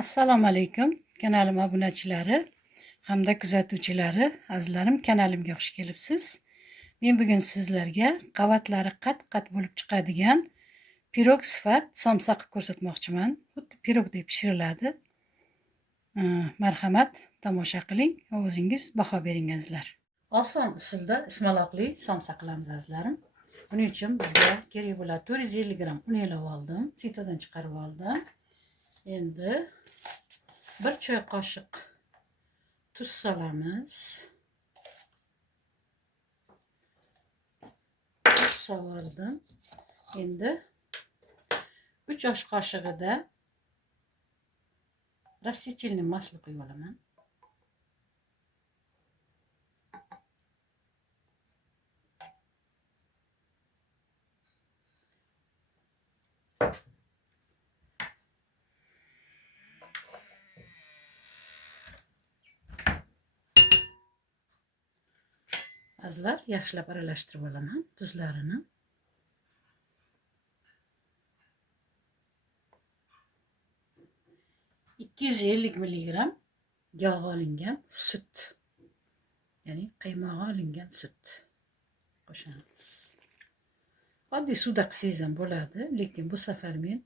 Assalomu alaykum kanalim obunachilari hamda kuzatuvchilari, azizlarim, kanalimga xush kelibsiz. Men bugun sizlarga qavatlari qat-qat bo'lib chiqadigan pirog sifat somsa qilib ko'rsatmoqchiman. Xuddi pirogdek pishiriladi. Marhamat, tomosha qiling, o'zingiz baho bering azizlar. Oson usulda ismaloqli somsa qilamiz azizlarim. Buning uchun bizga kerak bo'ladi 450 gram un elab oldim, sitodan chiqarib oldim. Endi 1 choy qoshiq tuz solamiz. Tuz soldim. Endi 3 osh qoshig'ida rastительный масло quyib olaman. Azizlar, yaxshilab aralashtirib olaman tuzlarini. ...250 milligram yog' olingan sut, ya'ni qaymog'i olingan sut qo'shamiz. Oddiy suvda qilsangiz ham bo'ladi, lekin bu safar men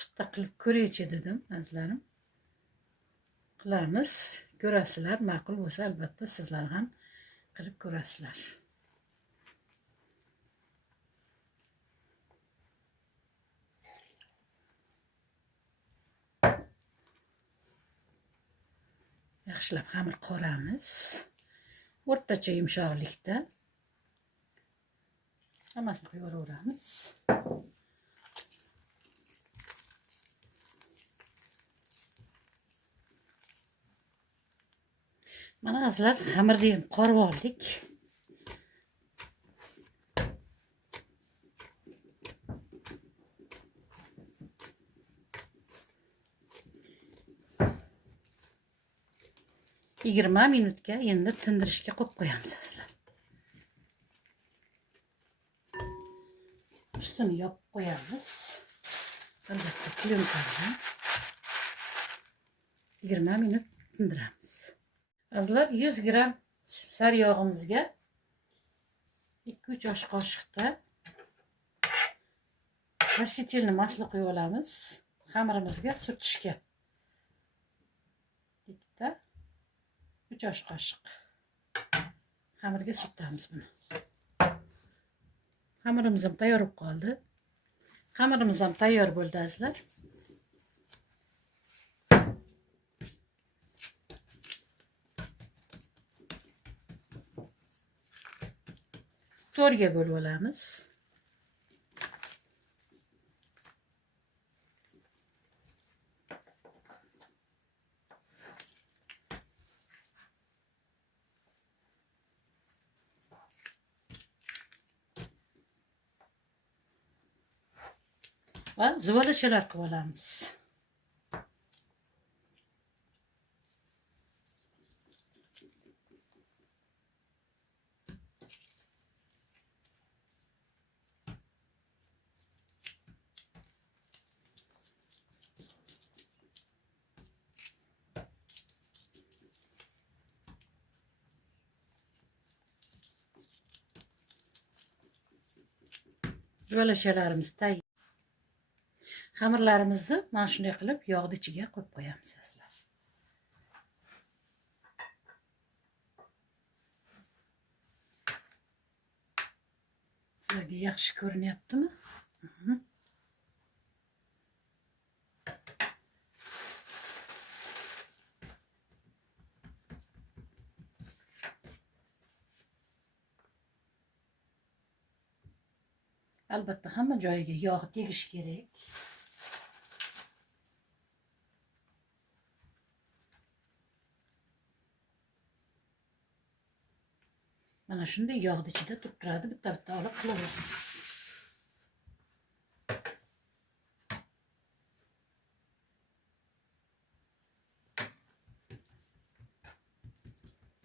sutda qilib ko'raychi dedim azizlarim. Qilamiz, ko'rasizlar, ma'qul bo'lsa albatta sizlar ham qilib ko'rasizlar. Yaxshilab xamir qoramiz. O'rtacha yumshoqlikda. Hammasini quyib yuboramiz. Mana azizlar, xamirni ham qorib oldik. ...20 minutga endi tindirishga qo'yib qo'yamiz azizlar. Ustini yopib qo'yamiz. Albatta plyonka bilan 20 minut tindiramiz. Azizlar, 100 gram saryog'imizga 2-3 osh qoshiqda rastительный масло quyib olamiz. Xamirimizga surtishga. 3 osh qoshiq xamirga surtamiz buni. Xamirimiz ham tayyor bo'lib qoldi. Xamirimiz ham tayyor bo'ldi azizlar. To'rga bo'lib olamiz. Va zivolachalar qilib olamiz. Zivolachalarimiz tayyor. Xamirlarimizni mana shunday qilib yog'ning ichiga qo'yib qo'yamiz azizlar. Sizlarga yaxshi ko'rinyaptimi? Albatta hamma joyiga yog' tegishi kerak. Mana shunday yog'ning ichida turib turadi, bitta-bitta olib qilaveramiz.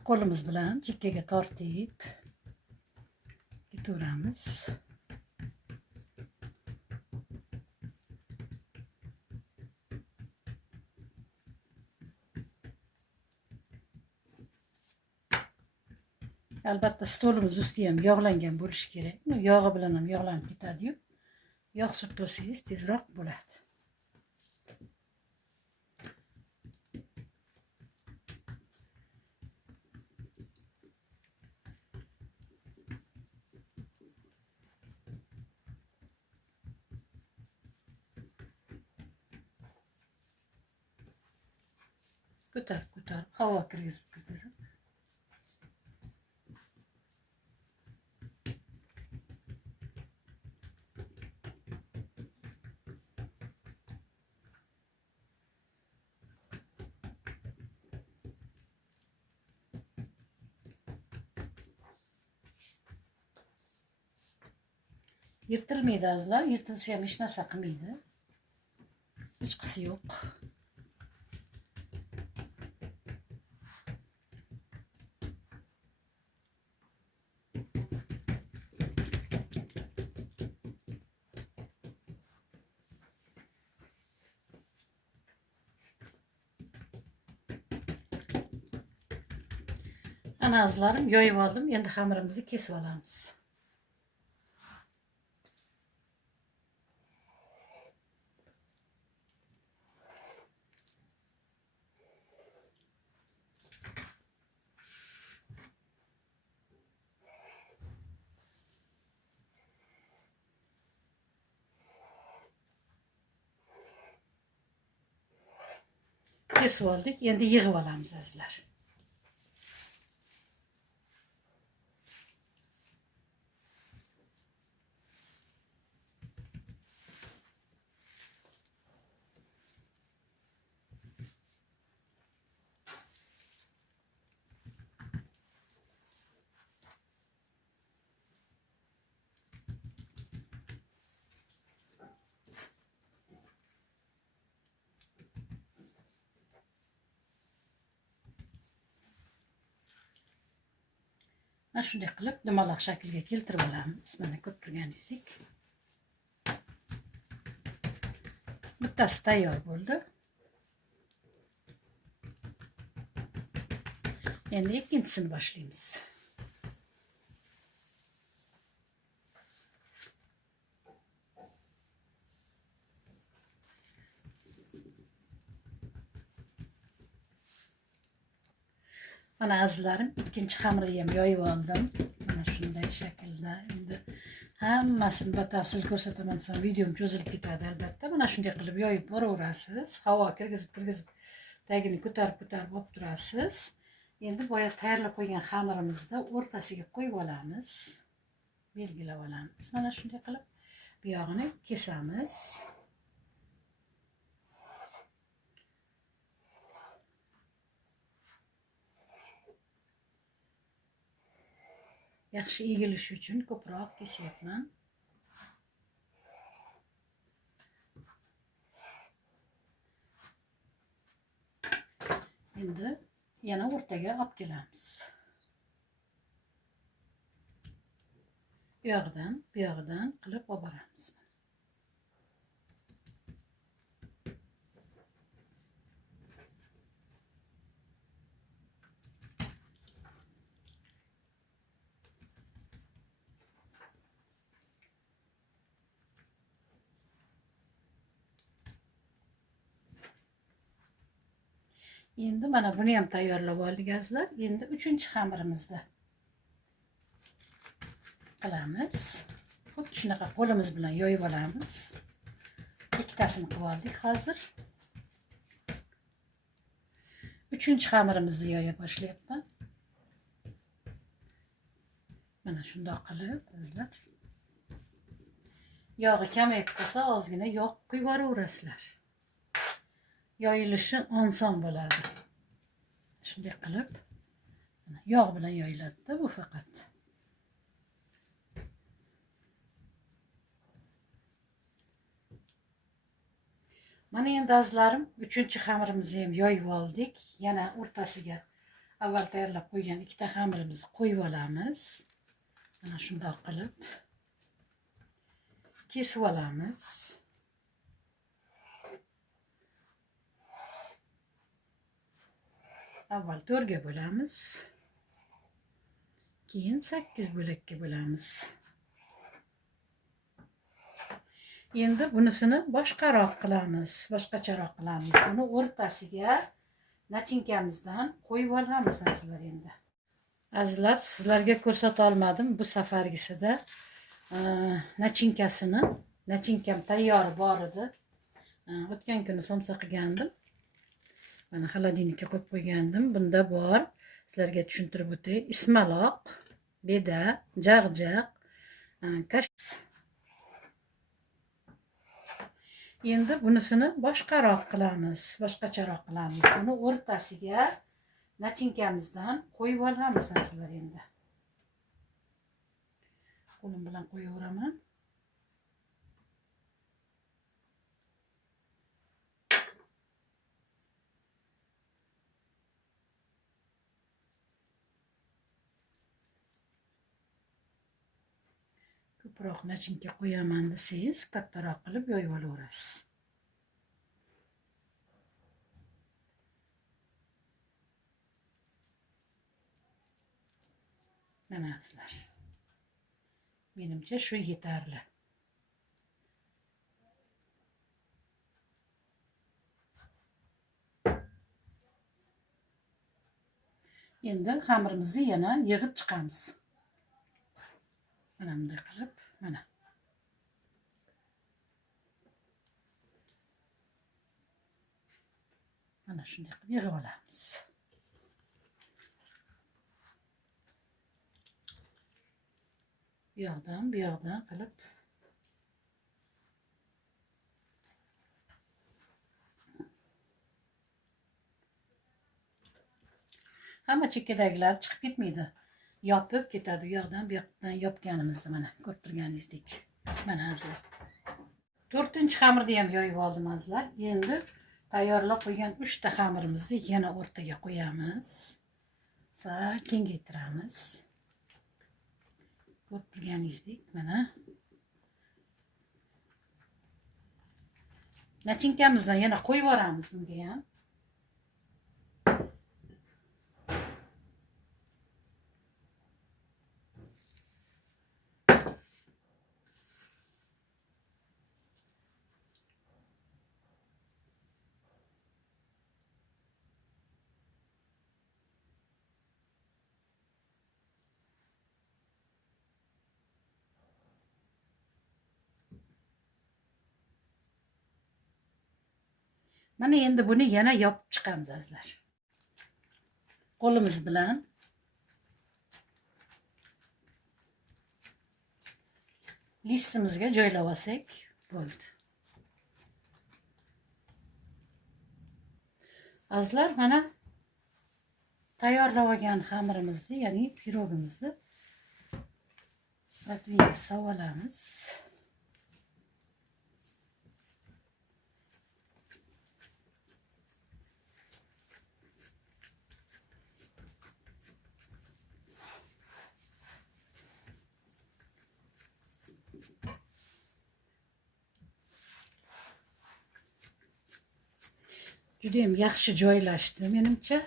Qo'limiz bilan chekkaga tortib ketaveramiz. Albatta stolimiz usti ham yog'langan bo'lishi kerak. Yog'i bilan ham yog'lanib ketadi-yu. Yog' surtsangiz tezroq bo'ladi. Ko'tarib, havo kirgizib. Yırtılmaydı azlar. Yırtılsa ham hech narsa qilmaydi. Hech qisi yo'q. Ana azlarım yoyib oldim. Endi xamirimizni kesib olamiz. Kesib oldik. Endi yig'ib olamiz azizlar. Mana shunday qilib dumaloq shaklga keltirib olamiz. Mana ko'rib turganingizdek. Bittasi tayyor bo'ldi. Endi ikkinchisini boshlaymiz. Mana azizlarim, ikkinchi xamirni ham yoyib oldim. Mana shunday shaklda. Endi hammasini batafsil ko'rsataman desam videom cho'zilib ketadi albatta. Mana shunday qilib yoyib boraverasiz. Havo kirgizib tagini ko'tarib olib turasiz. Endi boya tayyorlab qo'ygan xamirimizni o'rtasiga qo'yib olamiz. Belgilab olamiz. Mana shunday qilib bu yog'ini kesamiz. Yaxshi egilishi uchun ko'proq kesyapman. Endi yana o'rtaga olib kelamiz. Bu yoqdan qilib olib boramiz. Endi mana buni ham tayyorlab oldik azizlar. Endi 3-xamirimizni qilamiz. Xuddi shunaqa qo'limiz bilan yoyib olamiz. Ikkitasini qilib oldik hozir. 3-xamirimizni yoya boshlayapman. Mana shundoq qilib azizlar. Yog'i kamayib qolsa ozgina yog' quyib yuboraverasizlar. Yoyilishi oson bo'ladi. Shunday qilib yog' bilan yoyiladi bu faqat. Mana endi azizlarim 3-xamirimizni ham yoyib oldik. Yana o'rtasiga avval tayyorlab qo'ygan 2ta xamirimizni qo'yib olamiz. Mana shundoq qilib kesib olamiz. Avval 4ga bo'lamiz. Keyin 8 bo'lakka bo'lamiz. Endi bunisini boshqaroq qilamiz, boshqacharoq qilamiz. Buni o'rtasiga nachinkamizdan qo'yib olamiz azizlar endi. Azizlar, sizlarga ko'rsata olmadim bu safargisida. Nachinkam tayyor bor edi. O'tgan kuni somsa qilgandim. Mana xolodilnikka qo'yib qo'ygandim. Bunda bor. Sizlarga tushuntirib o'tay. Ismaloq, beda, jag'jaq, kashkis. Endi bunisini boshqaroq qilamiz, boshqacharoq qilamiz. Buni o'rtasiga nachinkamizdan qo'yib olamiz azizlar endi. Qo'lim bilan qo'yaveraman. Ko'proq nachinka qo'yaman desangiz, kattaroq qilib yoyib olaverasiz. Mana azizlar. Menimcha shu yetarli. Endi xamirimizni yana yig'ib chiqamiz. Mana bunday qilib, mana. Mana shunday qilib yig'ib olamiz. Bu yoqdan qilib hamma chekkadagilar chiqib ketmaydi. Yopib ketadi. Bu yoqdan bu yoqdan yopganimizda mana ko'rib turganingizdek. Mana azizlar. 4-xamirni ham yoyib oldim azizlar. Endi tayyorlab qo'ygan 3 ta xamirimizni yana o'rtaga qo'yamiz. Sal kengaytiramiz. Ko'rib turganingizdek mana. Nachinkamizdan yana qo'yib yuboramiz bunga ham. Mana endi buni yana yopib chiqamiz azizlar. Qo'limiz bilan listimizga joylab olsak bo'ldi. Azizlar, mana tayyorlab olgan xamirimizni, ya'ni pirogimizni ratviyaga solib olamiz. Judayam yaxshi joylashdi menimcha.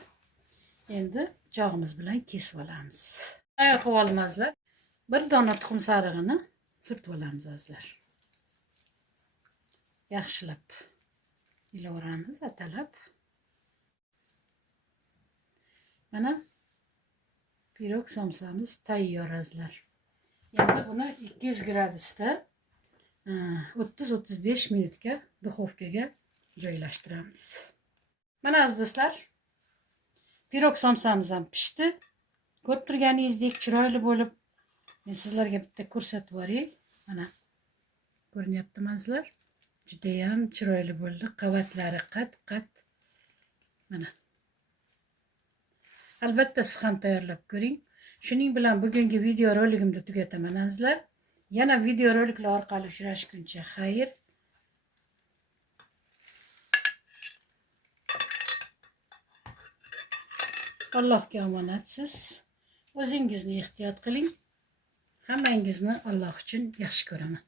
Endi pichog'imiz bilan kesib olamiz. Tayyor qilib olmazlar. Bir dona tuxum sarig'ini surtib olamiz azizlar. Yaxshilab ilaveramiz atalab. Mana pirog somsamiz tayyor azizlar. Endi buni 200 gradusda 30-35 minutga duxovkaga joylashtiramiz. Mana aziz do'stlar, pirog somsamiz ham pishdi. Ko'rib turganingizdek chiroyli bo'lib, men sizlarga bitta ko'rsatib yuboray. Mana ko'rinyaptimi azizlar? Juda ham chiroyli bo'ldi. Qavatlari qat-qat. Mana. Albatta siz ham tayyorlab ko'ring. Shuning bilan bugungi video roligimni tugataman azizlar. Yana video roliklar orqali uchrashguncha xayr. Allohga omonatsiz. O'zingizni ehtiyot qiling. Hammangizni Alloh uchun yaxshi ko'raman.